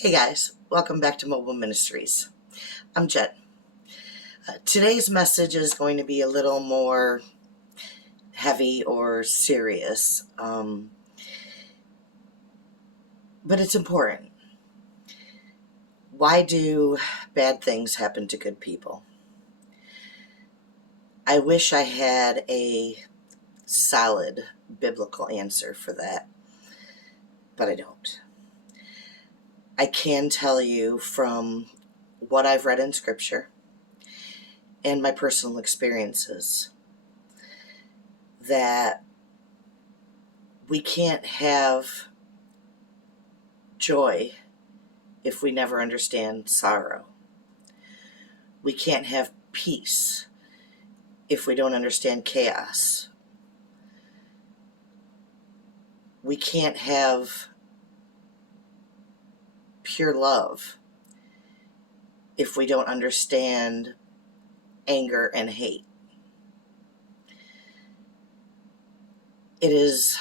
Hey guys, welcome back to Mobile Ministries. I'm Jen. Today's message is going to be a little more heavy or serious, but it's important. Why do bad things happen to good people? I wish I had a solid biblical answer for that, but I don't. I can tell you from what I've read in Scripture and my personal experiences that we can't have joy if we never understand sorrow. We can't have peace if we don't understand chaos. We can't have pure love if we don't understand anger and hate. It is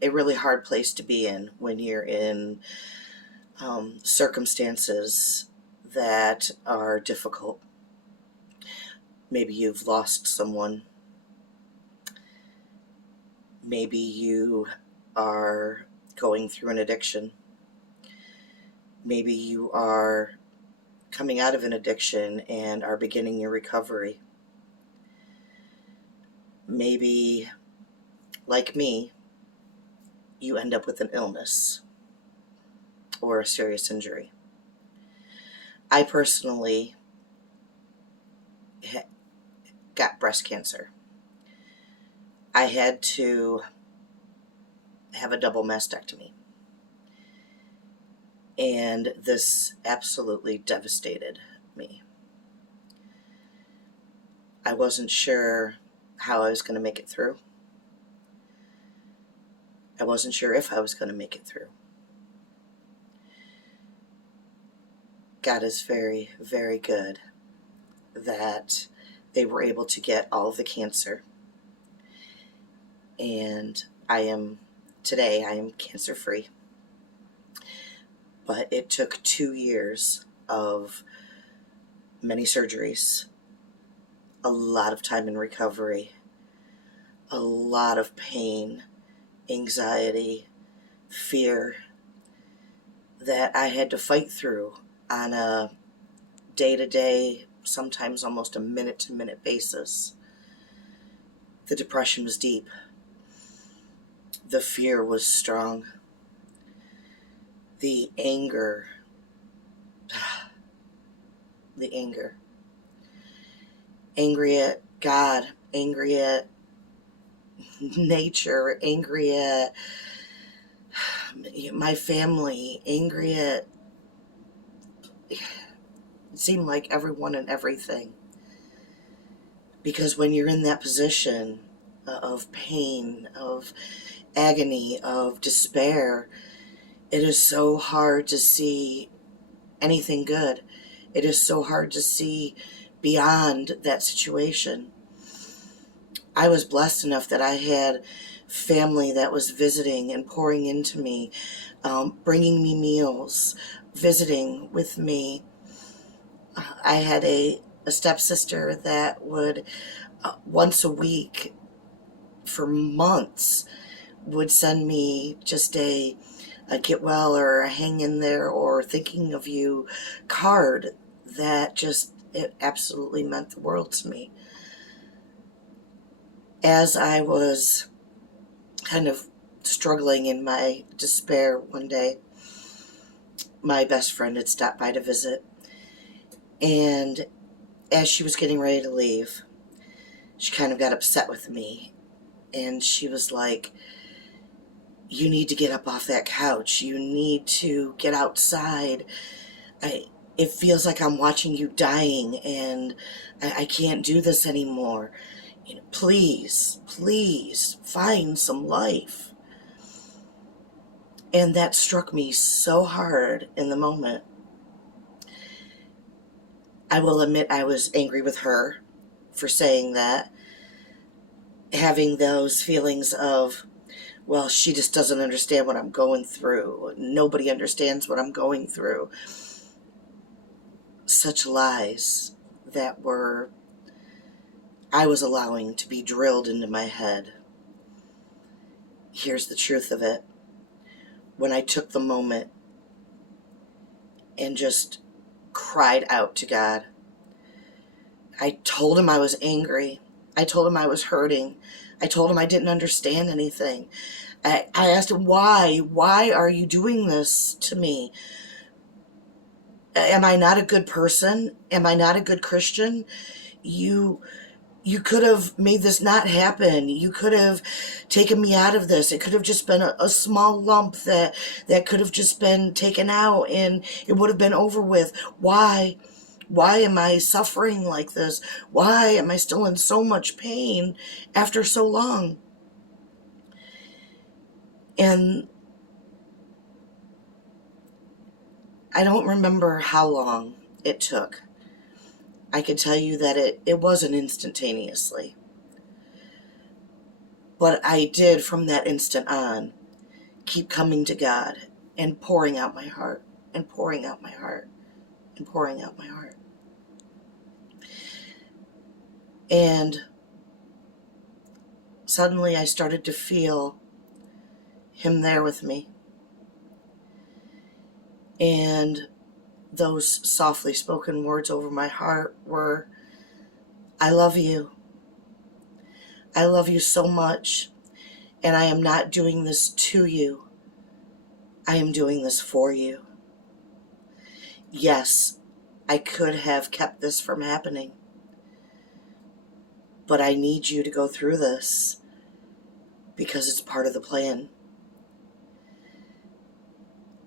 a really hard place to be in when you're in circumstances that are difficult. Maybe you've lost someone. Maybe you are going through an addiction. Maybe you are coming out of an addiction and are beginning your recovery. Maybe, like me, you end up with an illness or a serious injury. I personally got breast cancer. I had to have a double mastectomy. And this absolutely devastated me. I wasn't sure how I was going to make it through. I wasn't sure if I was going to make it through. God is very, very good that they were able to get all of the cancer. And today I am cancer free. But it took 2 years of many surgeries, a lot of time in recovery, a lot of pain, anxiety, fear that I had to fight through on a day-to-day, sometimes almost a minute-to-minute basis. The depression was deep. The fear was strong. The anger. Angry at God, angry at nature, angry at my family, angry at, it seemed like everyone and everything. Because when you're in that position of pain, of agony, of despair, it is so hard to see anything good. It is so hard to see beyond that situation. I was blessed enough that I had family that was visiting and pouring into me, bringing me meals, visiting with me. I had a stepsister that would once a week for months would send me just a get well or a hang in there or thinking of you card that just, it absolutely meant the world to me. As I was kind of struggling in my despair one day, my best friend had stopped by to visit, and as she was getting ready to leave, she kind of got upset with me, and she was like, you need to get up off that couch. You need to get outside. It feels like I'm watching you dying, and I can't do this anymore. Please find some life. And that struck me so hard in the moment. I will admit I was angry with her for saying that, having those feelings of, well, she just doesn't understand what I'm going through. Nobody understands what I'm going through. Such lies that I was allowing to be drilled into my head. Here's the truth of it. When I took the moment and just cried out to God, I told him I was angry. I told him I was hurting. I told him I didn't understand anything. I asked him, why? Why are you doing this to me? Am I not a good person? Am I not a good Christian? You could have made this not happen. You could have taken me out of this. It could have just been a small lump that could have just been taken out and it would have been over with. Why? Why am I suffering like this? Why am I still in so much pain after so long? And I don't remember how long it took. I can tell you that it wasn't instantaneously. But I did, from that instant on, keep coming to God and pouring out my heart and pouring out my heart and pouring out my heart. And suddenly I started to feel him there with me. And those softly spoken words over my heart were, I love you. I love you so much. And I am not doing this to you. I am doing this for you. Yes, I could have kept this from happening. But I need you to go through this because it's part of the plan.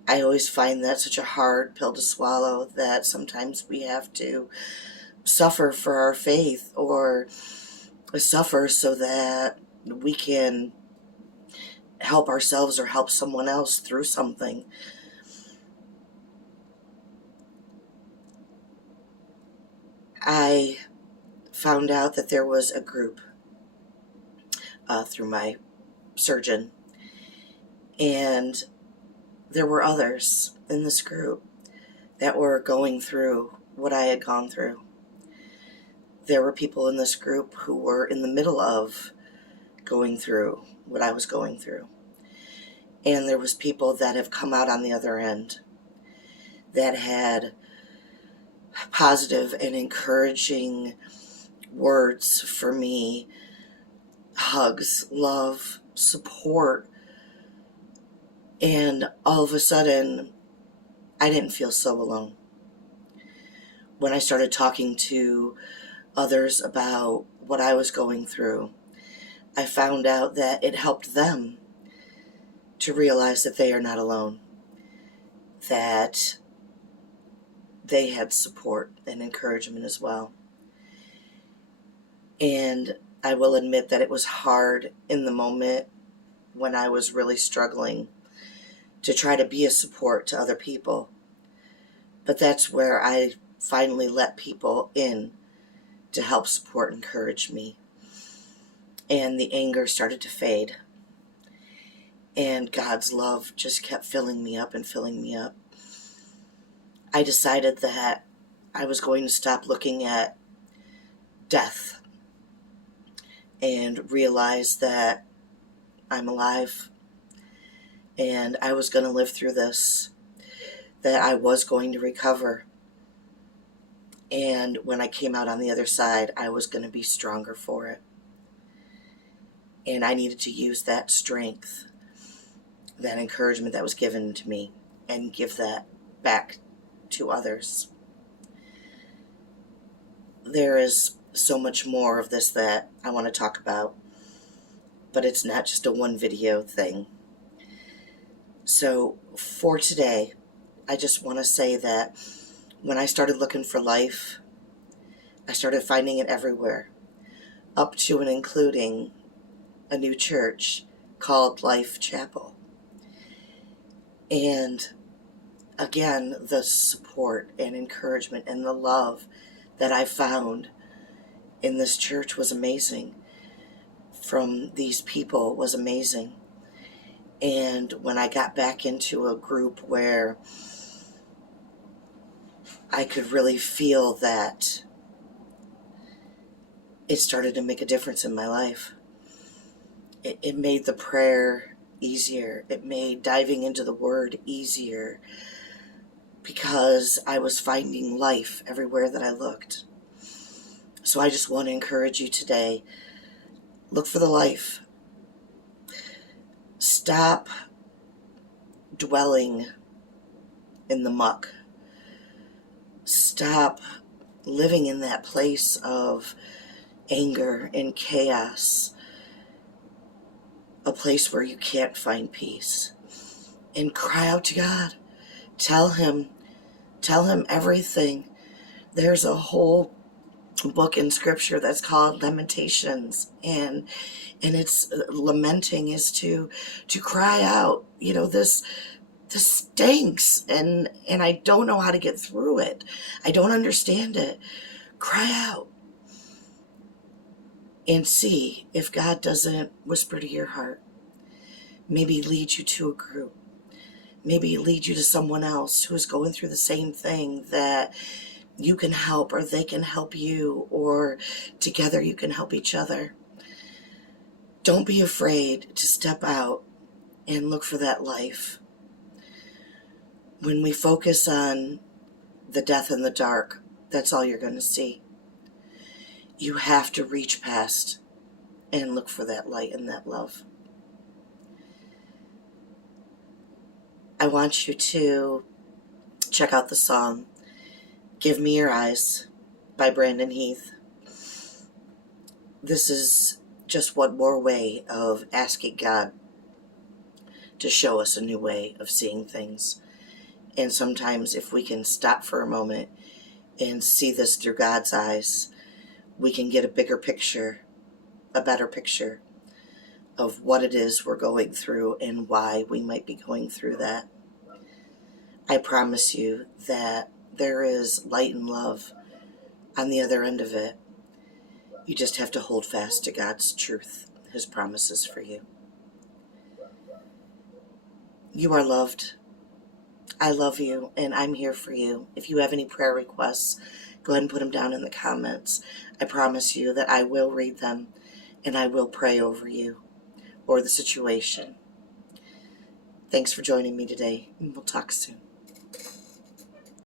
I always find that such a hard pill to swallow, that sometimes we have to suffer for our faith, or suffer so that we can help ourselves or help someone else through something. I found out that there was a group through my surgeon, and there were others in this group that were going through what I had gone through. There were people in this group who were in the middle of going through what I was going through. And there was people that have come out on the other end that had positive and encouraging words for me, hugs, love, support. And all of a sudden, I didn't feel so alone. When I started talking to others about what I was going through, I found out that it helped them to realize that they are not alone, that they had support and encouragement as well. And I will admit that it was hard in the moment when I was really struggling to try to be a support to other people. But that's where I finally let people in to help support and encourage me. And the anger started to fade. And God's love just kept filling me up and filling me up. I decided that I was going to stop looking at death and realize that I'm alive and I was going to live through this, that I was going to recover. And when I came out on the other side, I was going to be stronger for it. And I needed to use that strength, that encouragement that was given to me, and give that back to others. There is so much more of this that I want to talk about, but it's not just a one video thing. So for today, I just want to say that when I started looking for life, I started finding it everywhere, up to and including a new church called Life Chapel. And again, the support and encouragement and the love that I found in this church was amazing. From these people was amazing. And when I got back into a group where I could really feel that it started to make a difference in my life, it made the prayer easier. It made diving into the Word easier because I was finding life everywhere that I looked. So I just want to encourage you today, look for the life. Stop dwelling in the muck. Stop living in that place of anger and chaos, a place where you can't find peace. And cry out to God. Tell him everything. There's a whole book in scripture that's called Lamentations, and it's lamenting is to cry out, this stinks, and I don't know how to get through it. I don't understand it. Cry out and see if God doesn't whisper to your heart. Maybe lead you to a group. Maybe lead you to someone else who is going through the same thing that you can help, or they can help you, or together you can help each other. Don't be afraid to step out and look for that life. When we focus on the death and the dark, that's all you're going to see. You have to reach past and look for that light and that love. I want you to check out the song Give Me Your Eyes by Brandon Heath. This is just one more way of asking God to show us a new way of seeing things. And sometimes if we can stop for a moment and see this through God's eyes, we can get a bigger picture, a better picture of what it is we're going through and why we might be going through that. I promise you that there is light and love on the other end of it. You just have to hold fast to God's truth, his promises for you. You are loved. I love you, and I'm here for you. If you have any prayer requests, go ahead and put them down in the comments. I promise you that I will read them, and I will pray over you or the situation. Thanks for joining me today, and we'll talk soon.